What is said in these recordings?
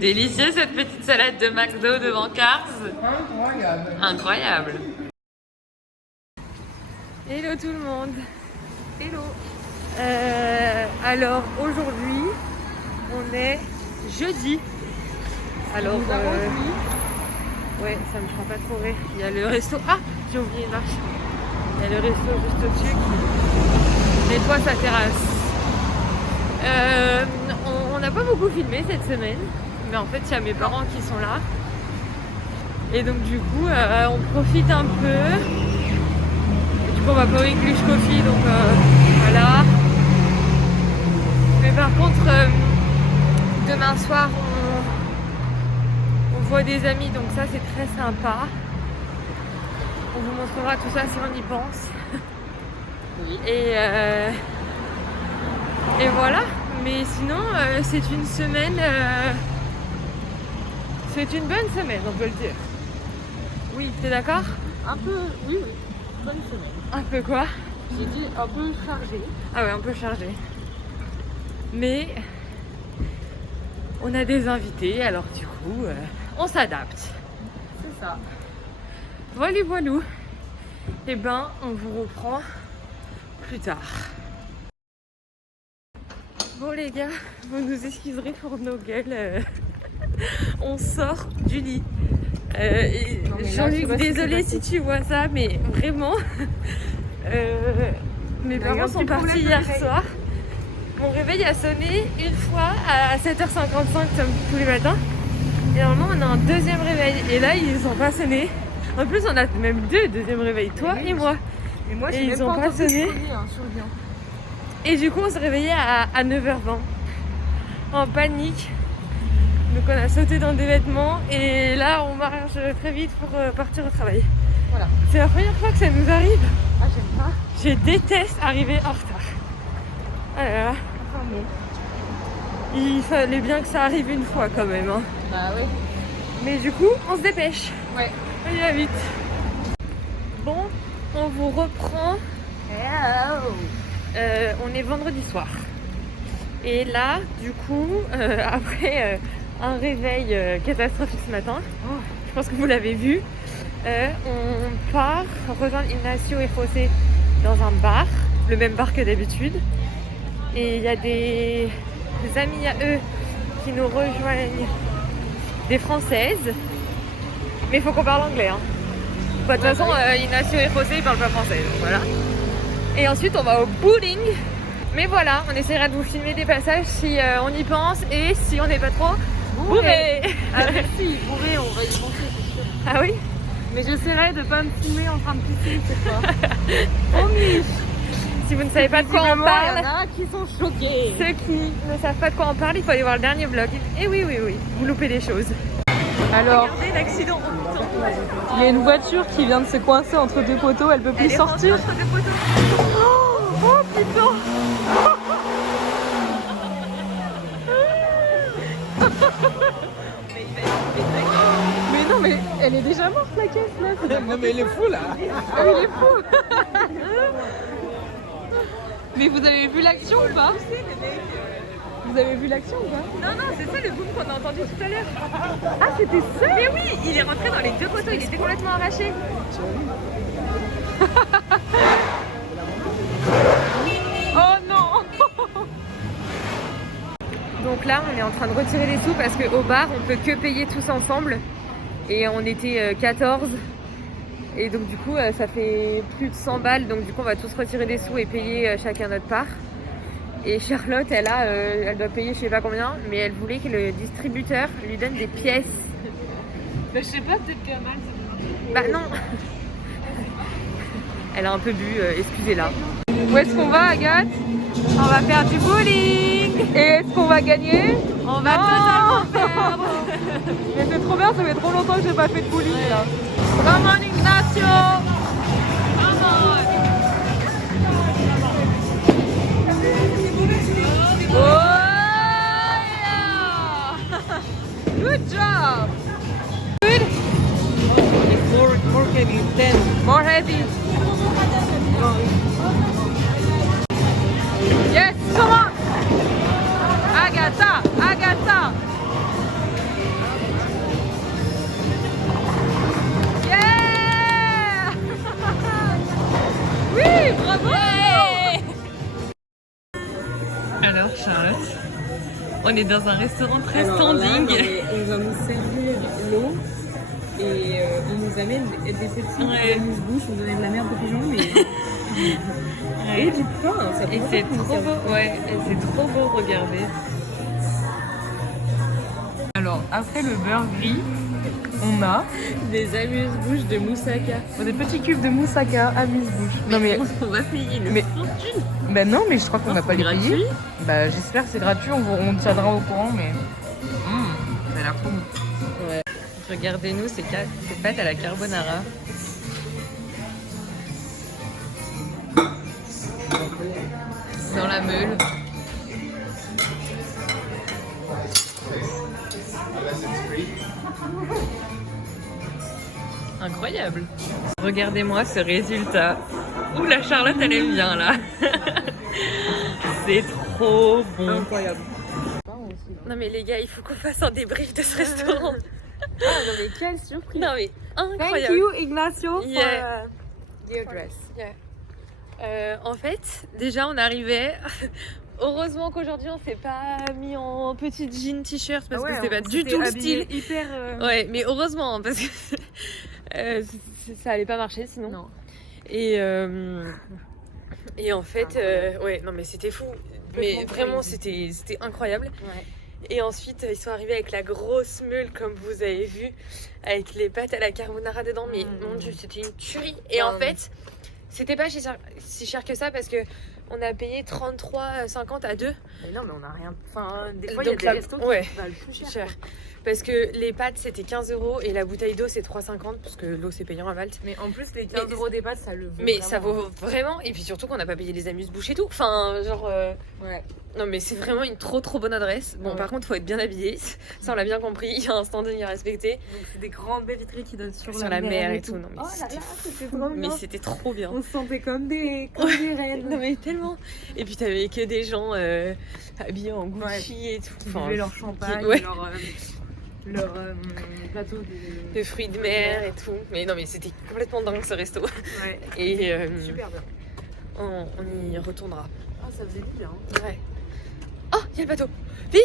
Délicieux cette petite salade de McDo devant Cars. Incroyable. Incroyable. Hello tout le monde. Hello. Alors aujourd'hui, on est jeudi. Alors, ouais, ça me fera pas trop rire. Il y a le resto. Ah, j'ai oublié une marche. Il y a le resto juste au-dessus qui nettoie sa terrasse. On n'a pas beaucoup filmé cette semaine, mais en fait, il y a mes parents qui sont là. Et donc, du coup, on profite un peu. Et du coup, on va pas au English Coffee, donc voilà. Mais par contre, demain soir, on voit des amis, donc ça c'est très sympa. On vous montrera tout ça si on y pense. Oui. Et voilà. Mais sinon, c'est une semaine. C'est une bonne semaine, on peut le dire. Oui, t'es d'accord? Un peu, oui. Bonne semaine. Un peu quoi? J'ai dit un peu chargé. Ah ouais, un peu chargé. Mais on a des invités, alors du coup, on s'adapte. C'est ça. Voilà, voilou. Et ben, on vous reprend plus tard. Bon les gars, vous nous excuserez pour nos gueules. On sort du lit. Jean-Luc, désolé si tu vois ça, mais vraiment, mes parents sont partis hier soir. Mon réveil a sonné une fois à 7h55 comme tous les matins. Et normalement on a un deuxième réveil. Et là ils ont pas sonné. En plus on a même deux deuxièmes réveils, toi et moi. Et moi, Et ils ont pas sonné. Et du coup on s'est réveillé à 9h20. En panique. Donc on a sauté dans des vêtements. Et là on marche très vite pour partir au travail. Voilà. C'est la première fois que ça nous arrive. Ah, j'aime pas. Je déteste arriver en retard. Ah là là. Enfin bon. Il fallait bien que ça arrive une fois quand même. Hein. Bah ouais. Mais du coup, on se dépêche. Ouais. Allez, va vite. Bon, on vous reprend. On est vendredi soir. Et là, du coup, après un réveil catastrophique ce matin, je pense que vous l'avez vu, on part rejoindre Ignacio et José dans un bar, le même bar que d'habitude. Et il y a des amis à eux qui nous rejoignent, des Françaises. Mais il faut qu'on parle anglais. Hein. Bah, de toute façon, Ignacio et José ils parlent pas français. Donc voilà. Et ensuite, on va au bowling. Mais voilà, on essaiera de vous filmer des passages si on y pense et si on n'est pas trop bourré. Ah mais si, bourré, on va y penser, c'est sûr. Ah oui? Mais j'essaierai de pas me filmer en train de pisser cette fois. Promis. Si vous ne savez pas de quoi on Il y parle, en a qui sont choqués. ceux qui ne savent pas de quoi on parle, il faut aller voir le dernier vlog. Et oui, vous loupez des choses. Alors, Regardez l'accident. il y a une voiture qui vient de se coincer entre deux poteaux, elle peut plus sortir. Oh putain. Mais non, mais elle est déjà morte la caisse là. Non mais il est fou là. Ah, il est fou. Mais vous avez vu l'action ou pas? Vous avez vu l'action ou pas? Non, c'est ça le boom qu'on a entendu tout à l'heure. Ah, c'était ça? Mais oui, il est rentré dans les deux poteaux, il était complètement arraché. Oh non. Donc là, on est en train de retirer les sous parce qu'au bar, on peut que payer tous ensemble. Et on était 14. Et donc du coup, ça fait plus de 100 balles. Donc du coup, on va tous retirer des sous et payer chacun notre part. Et Charlotte, elle doit payer je sais pas combien. Mais elle voulait que le distributeur lui donne des pièces. Mais je sais pas, peut-être qu'elle a mal. Bah non. Elle a un peu bu, excusez-la. Où est-ce qu'on va, Agathe? On va faire du bowling. Et est-ce qu'on va gagner? On va totalement perdre. Mais c'est trop bien, ça fait trop longtemps que j'ai pas fait de bowling là. Come on, Ignacio. Come on. Oh yeah! Good job! Good? It's more heavy than More heavy. Ouais, bravo. Alors Charlotte, on est dans un restaurant très Alors standing. là, on va nous servir l'eau et on nous amène des petits amuse-bouches, on dirait de la merde de pigeon, mais... Et du pain, ça Et c'est trop beau, ouais, et c'est trop beau, regardez. Alors, après le beurre gris, on a des amuse-bouches de moussaka. des petits cubes de moussaka amuse-bouche. Non mais on va payer une fortune. bah non, mais je crois qu'on va pas les gratuit. payer. Bah j'espère que c'est gratuit, on tiendra au courant, mais ça a l'air trop bon. Ouais. Regardez-nous ces pâtes à la carbonara. Dans la meule. Incroyable. Regardez-moi ce résultat. Ouh, la Charlotte, elle aime bien là. C'est trop bon. Incroyable. Non mais les gars, il faut qu'on fasse un débrief de ce restaurant. Ah non mais quelle surprise. Non mais incroyable. Thank you Ignacio for Yeah. the address. En fait, déjà on arrivait. Heureusement qu'aujourd'hui on s'est pas mis en petite jean t-shirt parce que c'était pas du tout le style. Hyper. Ouais, mais heureusement hein, parce que ça allait pas marcher sinon. Non. Et en fait, ouais, non mais c'était fou. Mais vraiment c'était incroyable. Ouais. Et ensuite ils sont arrivés avec la grosse meule comme vous avez vu, avec les pâtes à la carbonara dedans. Mais mon dieu, c'était une tuerie. Et en fait, c'était pas si cher que ça parce que on a payé 33,50 à deux. Mais non mais on a rien. Enfin des fois il y a Donc des restos qui valent plus cher. Quoi. Parce que les pâtes c'était 15 € et la bouteille d'eau c'est 3,50 parce que l'eau c'est payant à Malte. Mais en plus les 15 € des pâtes ça le vaut. Mais vraiment. ça vaut vraiment, et puis surtout qu'on n'a pas payé les amuse-bouches et tout. Enfin, genre. Ouais. Non, mais c'est vraiment une trop bonne adresse. Bon, par contre, faut être bien habillé. Ça, on l'a bien compris. Il y a un standing à respecter. Donc, c'est des grandes baies vitrées qui donnent sur la mer et tout. Non, mais oh là là, c'était trop bien. Mais c'était trop bien. On se sentait comme des reines. Non, mais tellement. Et puis, t'avais que des gens habillés en Gucci et tout. Ils buvaient leur champagne, leur plateau de fruits de mer et tout. Mais non, mais c'était complètement dingue ce resto. Ouais. Et super bien. On y retournera. Ah, ça faisait du bien. Ouais. Oh, il y a le bateau. Vite.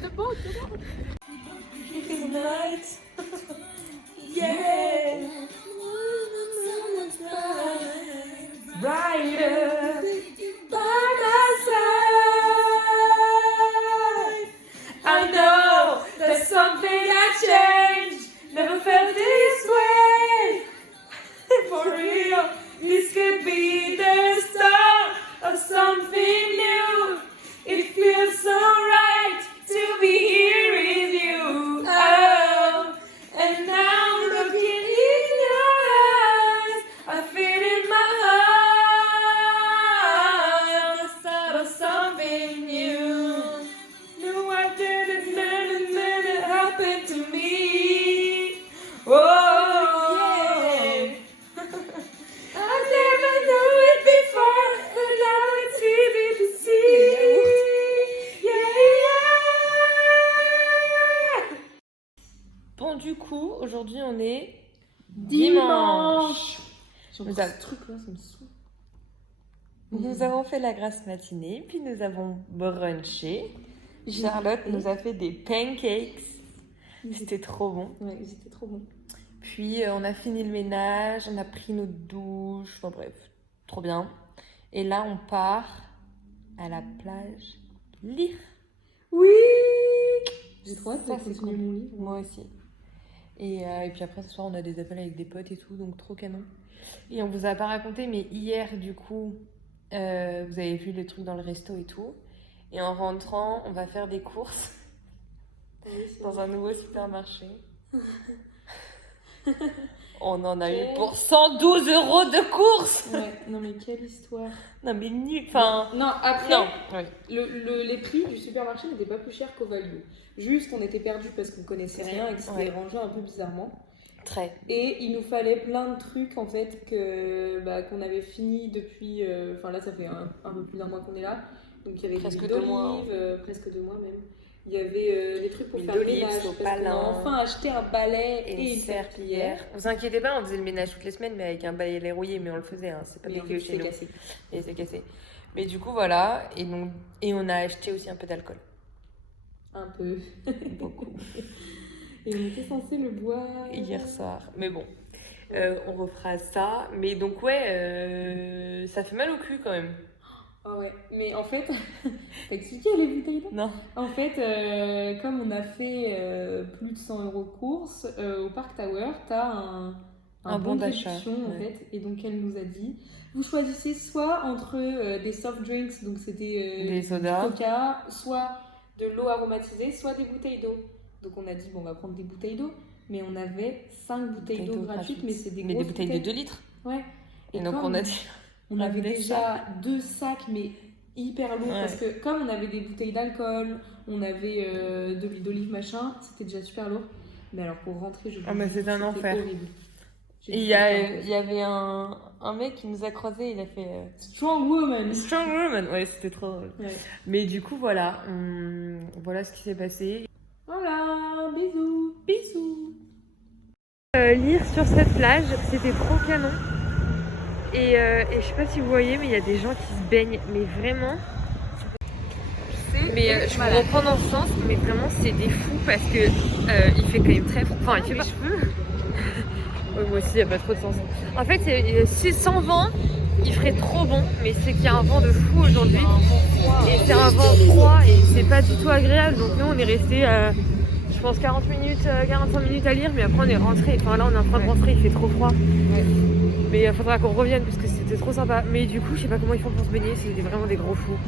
C'est bon. Yeah. Brighter by my side. I know there's something that changed. Never felt this way. For real, this could be the start of something new. It feels so right to be here with you. Oh, and now I'm looking in your eyes. I feel in my heart the start of something new. No, I didn't let it happen to me. Oh, yeah. I never knew it before, but now it's easy to see. Bon, du coup, aujourd'hui on est dimanche. Nous avons ce truc là, ça me saoule. Nous avons fait la grasse matinée, puis nous avons brunché. Charlotte nous a fait des pancakes. C'était trop bon. Ouais, c'était trop bon. Puis on a fini le ménage, on a pris notre douche, enfin bref, trop bien. Et là on part à la plage lire. Oui. J'ai trop hâte de Ça, c'est continuer cool. mon livre. Moi aussi. Et puis après ce soir on a des appels avec des potes et tout, donc trop canon. Et on vous a pas raconté, mais hier du coup, vous avez vu le truc dans le resto et tout. Et en rentrant, on va faire des courses dans un nouveau supermarché. On en a eu pour 112 € de courses. Ouais, non mais quelle histoire. Non mais nul. Enfin. Non, après, Non. Ouais. les prix du supermarché n'étaient pas plus chers qu'au Value. Juste qu'on était perdus parce qu'on connaissait rien et que c'était rangé un peu bizarrement. Très. Et il nous fallait plein de trucs en fait qu'on avait fini depuis. Enfin là, ça fait un peu plus d'un mois qu'on est là. Donc il y avait Presque de 2 l'huile mois. d'olive, presque 2 mois même. Il y avait les trucs pour faire le d'olive, ménage. Parce qu'on a sopalin. enfin acheté un balai Et et une une serpillière. Vous inquiétez pas, on faisait le ménage toutes les semaines, mais avec un balai rouillé, mais on le faisait, hein. C'est pas Mais en dégueu fait, chez c'est nous. cassé. Et c'est cassé. Mais du coup, voilà. Et on a acheté aussi un peu d'alcool. Un peu. Beaucoup. Et on était censé le boire Hier soir. Mais bon, on refera ça. Mais donc, ouais, ça fait mal au cul quand même. Ah ouais, mais en fait, t'as expliqué les bouteilles d'eau? Non. En fait, comme on a fait plus de 100 € de course, au Park Tower, t'as un bon de d'achat, réduction en ouais. fait. Et donc elle nous a dit, vous choisissez soit entre des soft drinks, donc c'était Des sodas. du coca, soit de l'eau aromatisée, soit des bouteilles d'eau. Donc on a dit, bon, on va prendre des bouteilles d'eau. Mais on avait 5 bouteilles d'eau gratuites, mais c'est des grosses bouteilles de 2 litres. Ouais. Et donc comme on a dit... on avait ramener déjà 2 sacs, mais hyper lourds, Ouais. parce que comme on avait des bouteilles d'alcool, on avait de l'huile d'olive, machin, c'était déjà super lourd. Mais alors pour rentrer, je vous Ah, mais dis, c'est un c'était enfer. horrible. J'ai Et dû il faire y avait un mec qui nous a croisés, il a fait Strong woman. Strong Woman. Ouais, c'était trop drôle. Ouais. Mais du coup, voilà. Voilà ce qui s'est passé. Voilà, bisous. Bisous. Lire sur cette plage, c'était trop canon. Et je sais pas si vous voyez, mais il y a des gens qui se baignent, mais vraiment. Mais je me reprends dans ce sens, mais vraiment c'est des fous parce que il fait quand même très froid. Enfin, il fait pas. Ouais, moi aussi, il n'y a pas trop de sens. En fait, si sans vent, il ferait trop bon, mais c'est qu'il y a un vent de fou aujourd'hui. Et c'est un vent froid et c'est pas du tout agréable. Donc nous, on est resté, je pense, 40 minutes, 45 minutes à lire, mais après on est rentré. Enfin là, on est en train de rentrer, il fait trop froid. Ouais. Mais il faudra qu'on revienne parce que c'était trop sympa. Mais du coup, je sais pas comment ils font pour se baigner, c'est vraiment des gros fous.